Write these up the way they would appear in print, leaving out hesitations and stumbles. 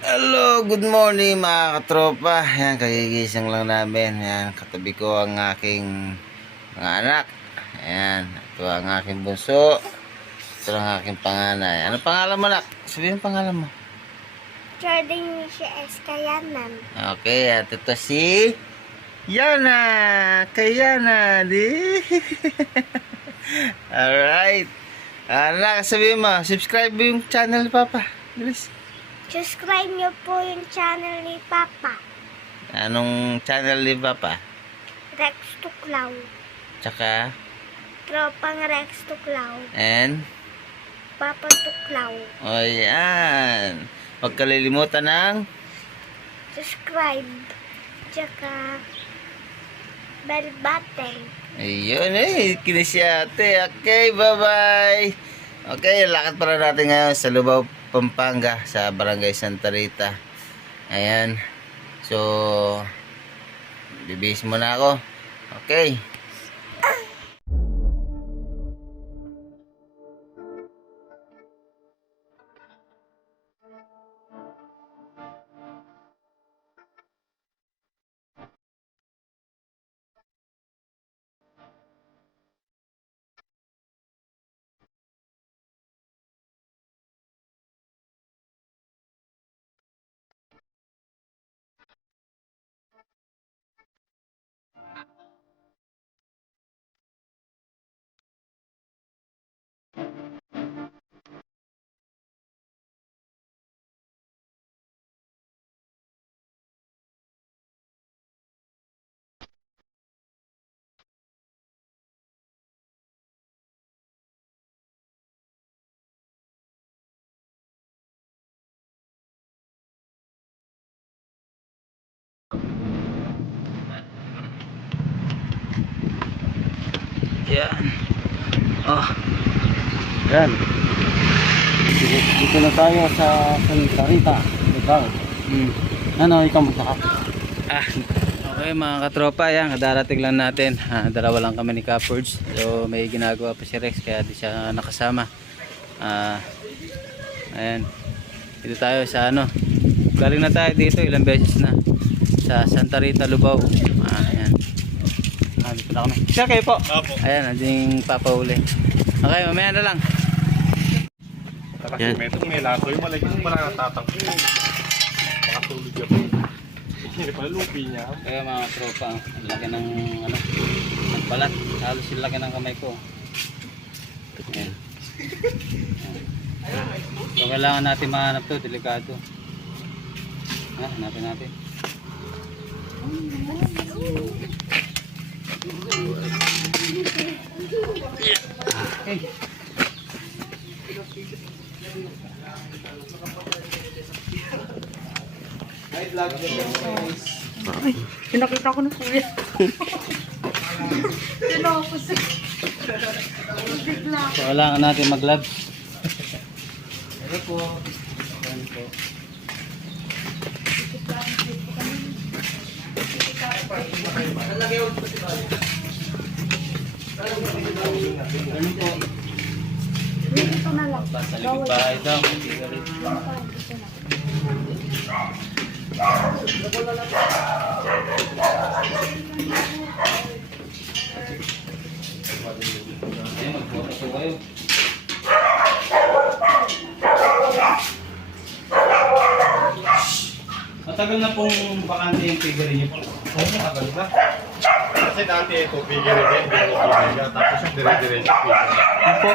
Hello, good morning mga katropa. Yan, kagigising lang namin. Yan, katabi ko ang aking mga anak. Ayan, ito ang aking bunso. Ito ang aking panganay. Ano pangalan mo, anak? Sabihin ang pangalan mo. Jordan siya Eskayanan. Okay, at ito si Yana. Kay Yana, di? Alright. Anak, sabihin mo, subscribe mo yung channel ni Papa. Bilis. Subscribe niyo po yung channel ni Papa. Anong channel ni Papa? Rex Tuklaw. Tsaka, Tropang Rex Tuklaw. and Papa Tuklaw. o yan. Huwag kalilimutan ng Subscribe. Tsaka bell button. ayun kinis si ate. Okay, bye-bye. Okay, lakad para natin ngayon sa Lubao, Pampanga, sa Barangay Santa Rita. Ayan. So, bibihis muna ako. Okay. Yan. Oh. Yan. Dito na tayo sa Santa Rita, Lubao. Ano, ikaw magsaka? Okay mga katropa, yan, darating lang natin. Dalawa lang kami ni Capords. So may ginagawa pa si Rex kaya di siya nakasama. Ayan. Dito tayo sa ano. Galing na tayo dito ilang beses na. Sa Santa Rita, Lubao. Ayan. Dito na kami. Siya kayo po. Opo. Ayan, anding papauli. Okay, mamaya na lang. Yan. May laso yung malaki yung malakatatang ko. Makatulog yan. Hindi pala lupi niya. Kaya mga tropa, ang laki ng ano, ng balat. Halos yung laki ng kamay ko. Ayan. So kailangan natin mahanap to, delikado. Hanapin natin. Hey. Ay, pinakita ko na kuya. Tinapos eh. Bigla. So kailangan natin mag-gloves. Pero po. Ayan po. Ganun po. Dito na lang. Sa likod bahay daw. Ayun, mag-photo po kayo. Matagal na pong bakante yung figure niyo po. Oo, matagal na. Kasi dati ito, figure din, tapos yung dire-diretso figure. Opo.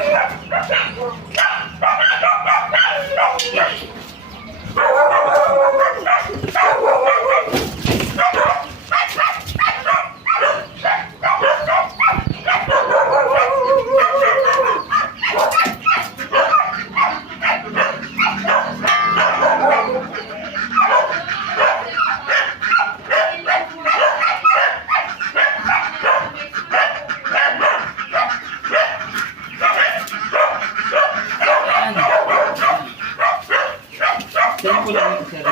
Saan po lang ito, sir?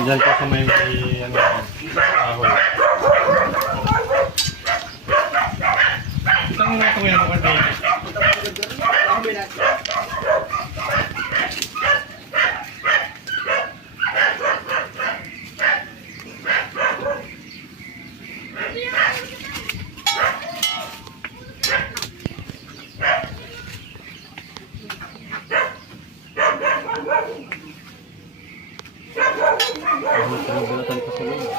Diyan ka sa may ano, ahoy. Itang nga ito yung container. Balatan pa sa loob.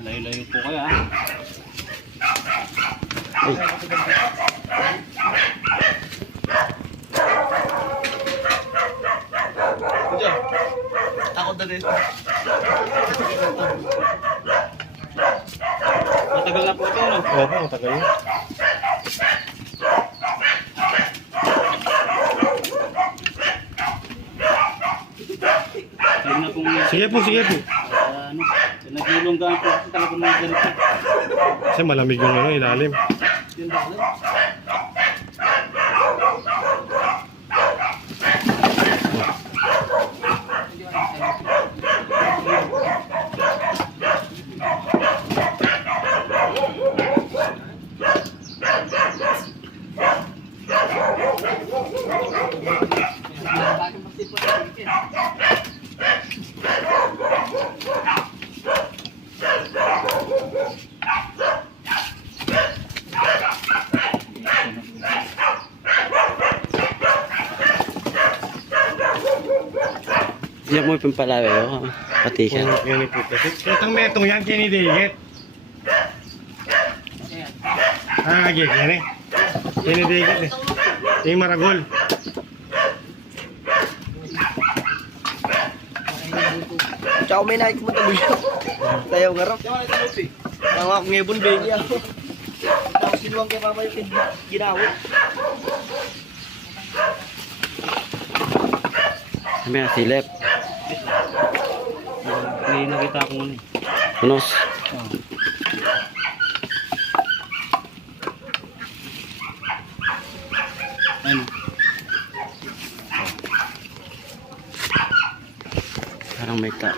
Layo-layo po kaya. Takot na rin. Matagal na po ito, no? Oo, matagal na. Sige po, sige po. Ano, nagulonggaan po kasi talaga mga ganito. Kasi malamig yung ano, ilalim. Yung dahil. Diyan mo pimpalawe oh. Pati siya. Yan po kasi. Itong metong yan, kinidigit. Gig, yan eh. Kinidigit eh. Yung maragol. Tsaka may nakik mo tabi siya. Tayo nga rin. Tama akong ibon bengi ako. Tapos sinuwang kay mama yung ginawin. May silip. May nakita ko ano. Unos. Ano? Parang may ta.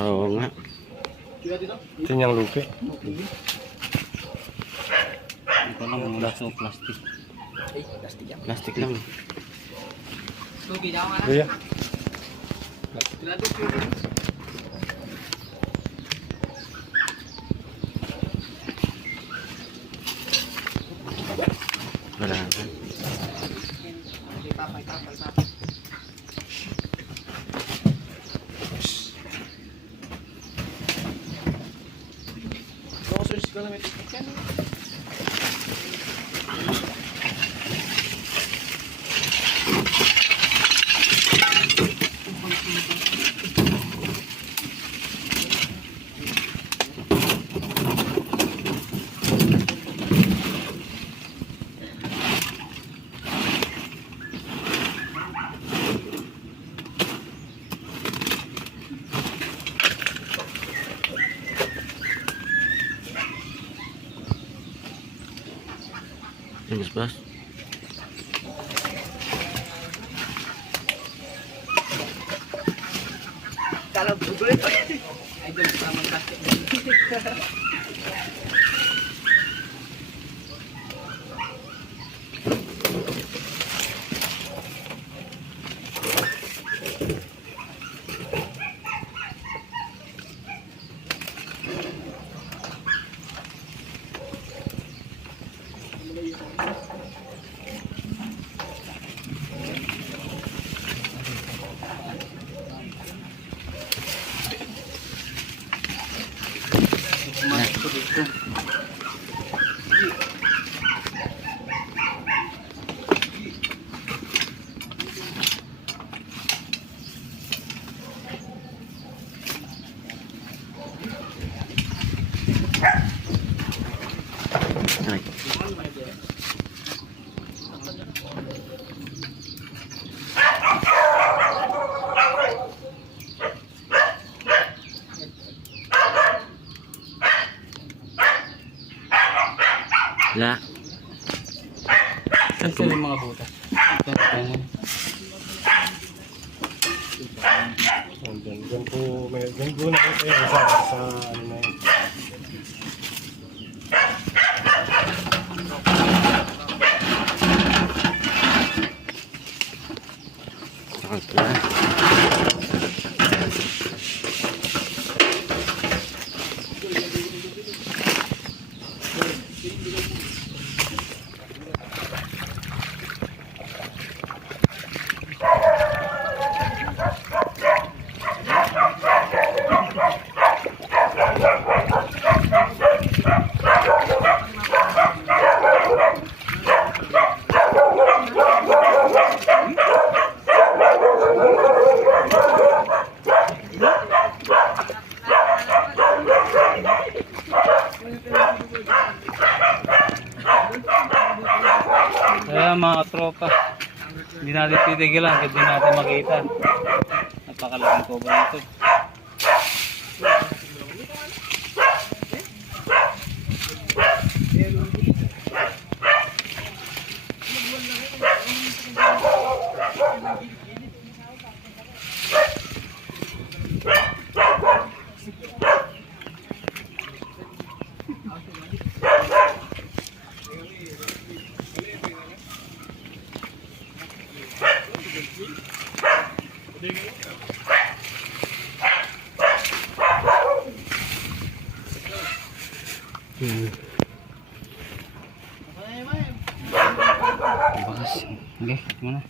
Oo nga. Ito yung lupi. Ito lang mga laso plastic. Plastic lang. Kuya. Wala na. Thanks, boss. Ay. La. Saan sila yung mga butas? Ito, ito. Diyan po, diyan po nakita yung isa sa ano na yun. Kaya mga tropa, hindi natin titigilan kahit hindi natin makita. Napakalaking cobra ito. Bakas. Okay, mana?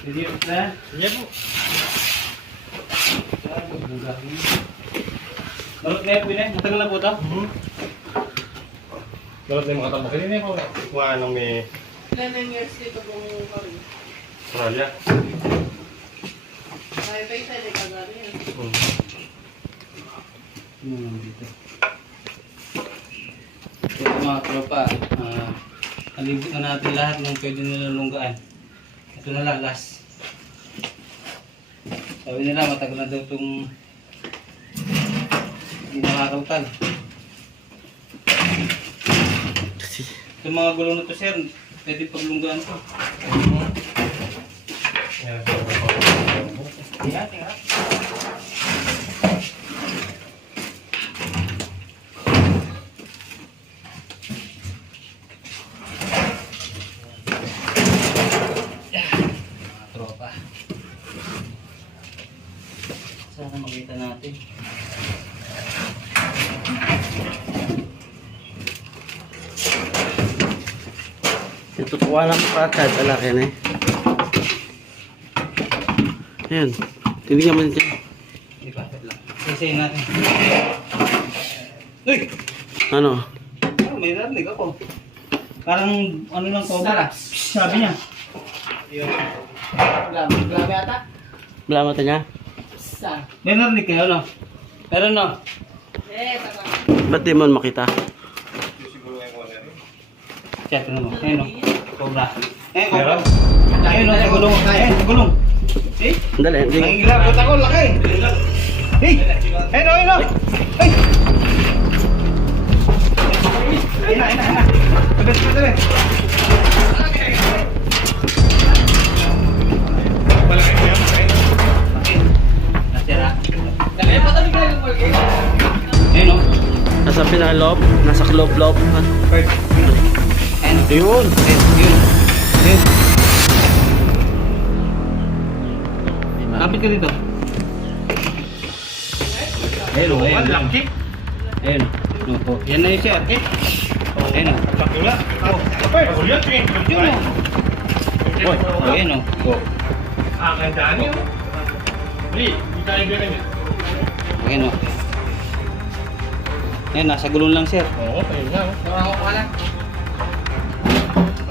Jadi udah. Iya bu. Balot na po yun matagal na po ito? Balot na yung mga tambak. Hindi ko kuha ng may... Ilan years dito kung kami? Australia. May paysa di kagari yan. Dito. Ito mga tropa, alibot na natin lahat ng pwede nilalunggaan. Ito na lang, last. Sabi nila matagal na daw itong hindi nakakautal. Itong mga gulong na ito sir, pwede paglunggaan ito. Tingnan. Tropa. Sana makita natin. Ito kuha lang patad. Alaki na eh. Ayan. Tinignan mo dito. Hindi pa, wait lang. Isayin natin. Uy! Ano? Oh, may narinig ako. Parang ano lang cobra. Sabi niya. Grabe ata. Wala mata niya? Sa. May narinig kayo, no? Pero no? Taka. Ba't di mo makita? Check mo. Ayun, no? Cobra. Cobra. Ayun, no? Sa gulong. Ayun, sa gulong. Eh? Dali. Hindi. Nangingilabot ako, laki. Hey! Ayun, no? Ayun, no? Ay! Ayun na. Tabi. Malaki ko yan. Natira. Dali pa tabi ka yung malaki. Ayun, no? Nasa pinaloob. Nasa loob. Ayun. Yun. Ayun. Kapit ka dito. Ayun, Ang ayun. laki. Ayun. Opo. Yan na yung siya. Ayun. Laki wala. Ako yan. Yun, no? Boy. Ayun, no? Akin daan yun. Hindi tayo ganyan. Ayun, no? Ayun, nasa gulong lang, sir. Oo, ayun nga. Ako pala.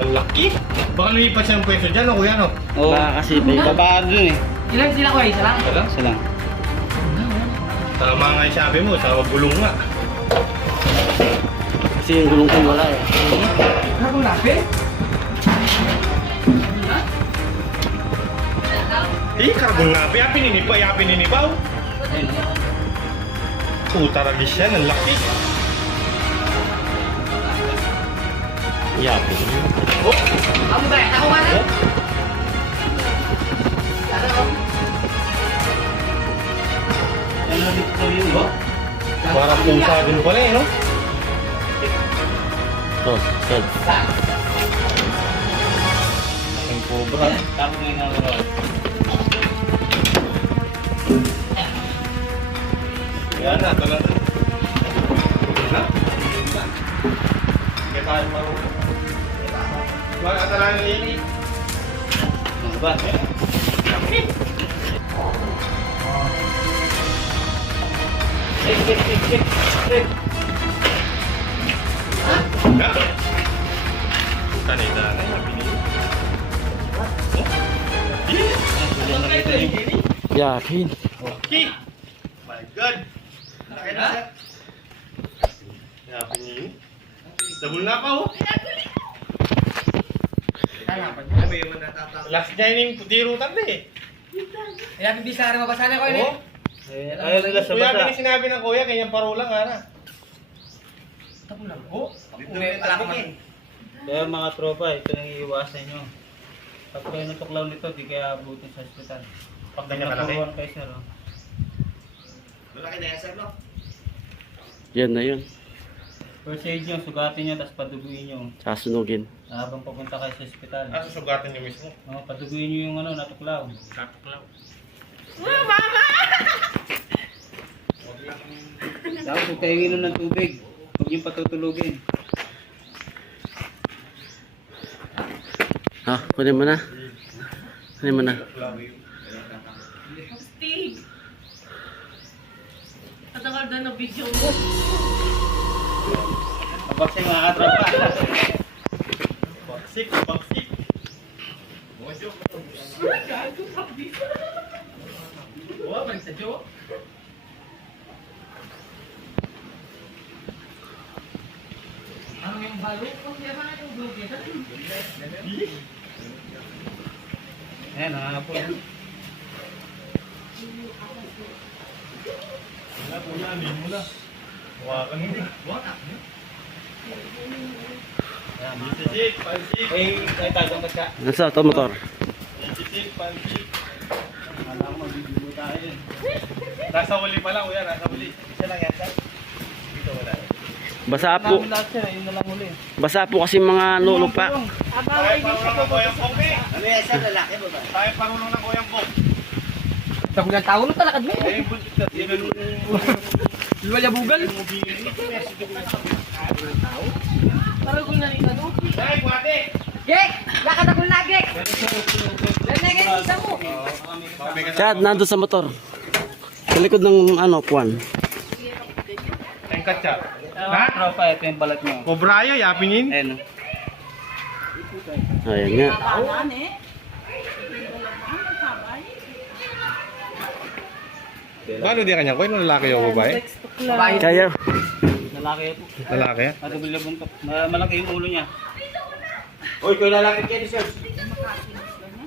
Ang laki. Baka lumipas siya ng pwesto dyan, o kuya, no? Oo. Baka kasi may Babaan dun eh. Ilan sila ko? Isa lang? Isa lang. Tama nga yung sabi mo, sa gulong nga. Kasi yung gulong ko wala eh. Ano lapi? Karbon nga. Yapin ninipaw. Ayun, no? Puta ragis yan, ang laki. Yapin. Ako ba? Ako ba na? Ano dito yun, no? Parang pusa din pala eh, no? Oh, good. Ang Cobra. Tapos may nagawa. Yan na, talaga. Na? Kaya tayo marunong. Wala talaga ng lini. Ano ba? Na? Kanina na yung pinili. Yapin. Okay. My God. Laki na sir. Yeah, pinili. Double na pa oh. Last niya yung putirutan na eh. Kaya hindi sa rin mabasahan ko Oh. Ayaw nila sa Kuya, basa. pili sinabi ng kuya, kanyang parulang nga na. Tapo lang. Oh, ulit. Kaya mga tropa, ito nang iiwasan nyo. Pag kayo natuklaw nito, di kaya abutin sa hospital. Pag Ganyan kalaki? natuklawan kayo sir, oh. Yan na yun. First aid nyo, sugatin nyo, tapos paduguin nyo. Sasunugin. Habang papunta kayo sa hospital. Susugatin niyo mismo. Oh, paduguin nyo yung ano, natuklaw. Katuklaw. Tapos huwag kayo inom ng tubig. Huwag nyo patutulugin. Ha, kunin mo na. Kunin mo na. Steve! Katagal na na video mo. Pabaksay mga katropa. Baksik, baksik. Oh, balik sa Joe. Ano yung balo? Kung yan na yung blue Ayan, nangangapo yan. Wala po yan, hindi mo na. Hawakan mo. Ayan, mga Sisik, pansik. ay tagang ka. Nasa ito motor. Sisik, pansik. Alam mo, bibigyo tayo yun. Nasa huli pa lang, kuya, nasa huli. Isa lang yan, sir. Dito wala. Basa po. Namin lahat sir, yun na lang uli. Basa po kasi mga lulupa. Tayo parulong ng kuyang bok, eh. Ano yan sir, lalaki ba ba? Tayo parulong ng kuyang bok. Tagulang tao no talakad mo. Eh, buntis na tinan mo. Luwala bugal. Parang kung nalita doon. Ay, buhati. Gek! Lakad ako na, Gek! Lalagay isa mo. Chad, nandun sa motor. Sa likod ng ano, puwan. Tengkat siya. Mga tropa, ito yung balat nyo. Kobrayo, yapinin. Ayan. Ayan nga. Paano di kanya? Kuya, lalaki o babae? Kaya. Lalaki po. Lalaki yan. At yung buntok. Malaki yung ulo niya.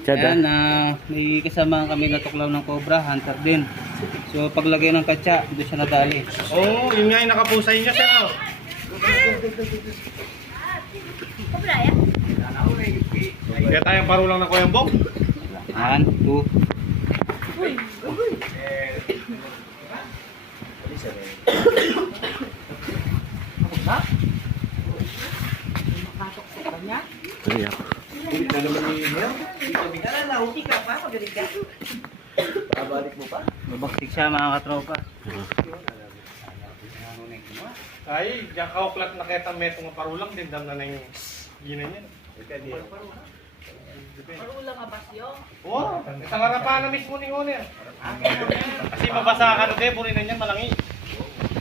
Chad, Ayan, may kasama kami na tuklaw ng cobra, hunter din. So paglagay ng katsa, doon siya nadali. Oo, yun nga yung nakapusay niya, sir. Oh. Kaya tayong parulang ng kuyang bok. 1, 2. Ay, ako. Mabaksik siya mga katropa. Ay, diyan kauklat na kita metong parulang din dam na yung gina niya. Parulang ka ba siyo? Oo, isang harapan na mismo ni Owner. Kasi mabasa ka na din, purin na niyan malangi.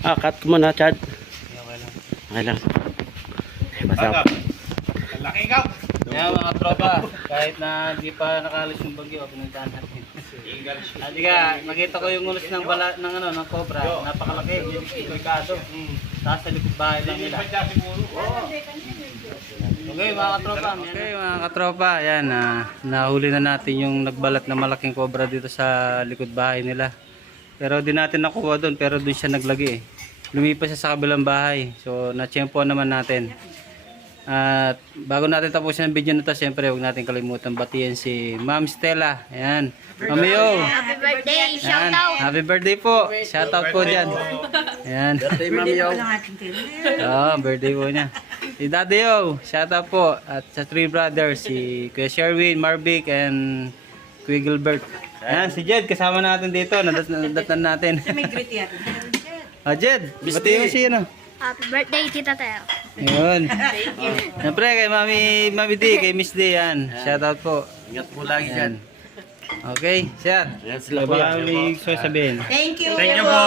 Ah, cut mo na, Chad. Okay lang. Basa. Bagap. Laki ka. Kaya mga tropa, kahit na di pa nakalis yung bagyo, pinuntahan natin. At ka, nakita ko yung ulos ng bala ng ano ng cobra, napakalaki, delikado. Tapos sa likod bahay lang nila. Okay mga katropa, ayan, nahuli na natin yung nagbalat na malaking cobra dito sa likod bahay nila. Pero di natin nakuha doon, pero doon siya naglagi eh. Lumipas siya sa kabilang bahay, so na-tsempohan naman natin. At bago natin tapusin ang video na ito, siyempre huwag natin kalimutan batiin si Ma'am Stella. Ayan. Mami yo. Happy birthday! Ayan. Shout out! Happy birthday po. Shout out po dyan. Ayan. Birthday, Mami Yo. Oo, birthday po niya. Si Daddy O, shout out po. At sa three brothers, si Kuya Sherwin, Marvic, and Kuya Gilbert. Ayan, si Jed, kasama natin dito. Nadatan natin. May greet yan. Jed, bati mo siya, no? Happy birthday, Tita Teo. Yun. Siyempre, kay Mami D, kay Miss D, yan. Shout out po. Ingat po lagi dyan. Okay, sir. Ayan sila po Baka may gusto sabihin. Thank you. Thank you po.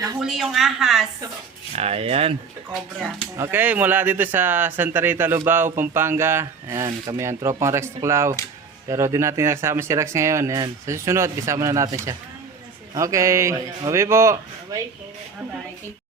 Nahuli yung ahas. Ayan. Cobra. Okay, mula dito sa Santa Rita, Lubao, Pampanga. Ayan, kami ang tropang Rex Tuklaw. Pero di natin nakasama si Rex ngayon. Ayan, sa susunod, kasama na natin siya. Okay, bye po. Bye po. Bye-bye.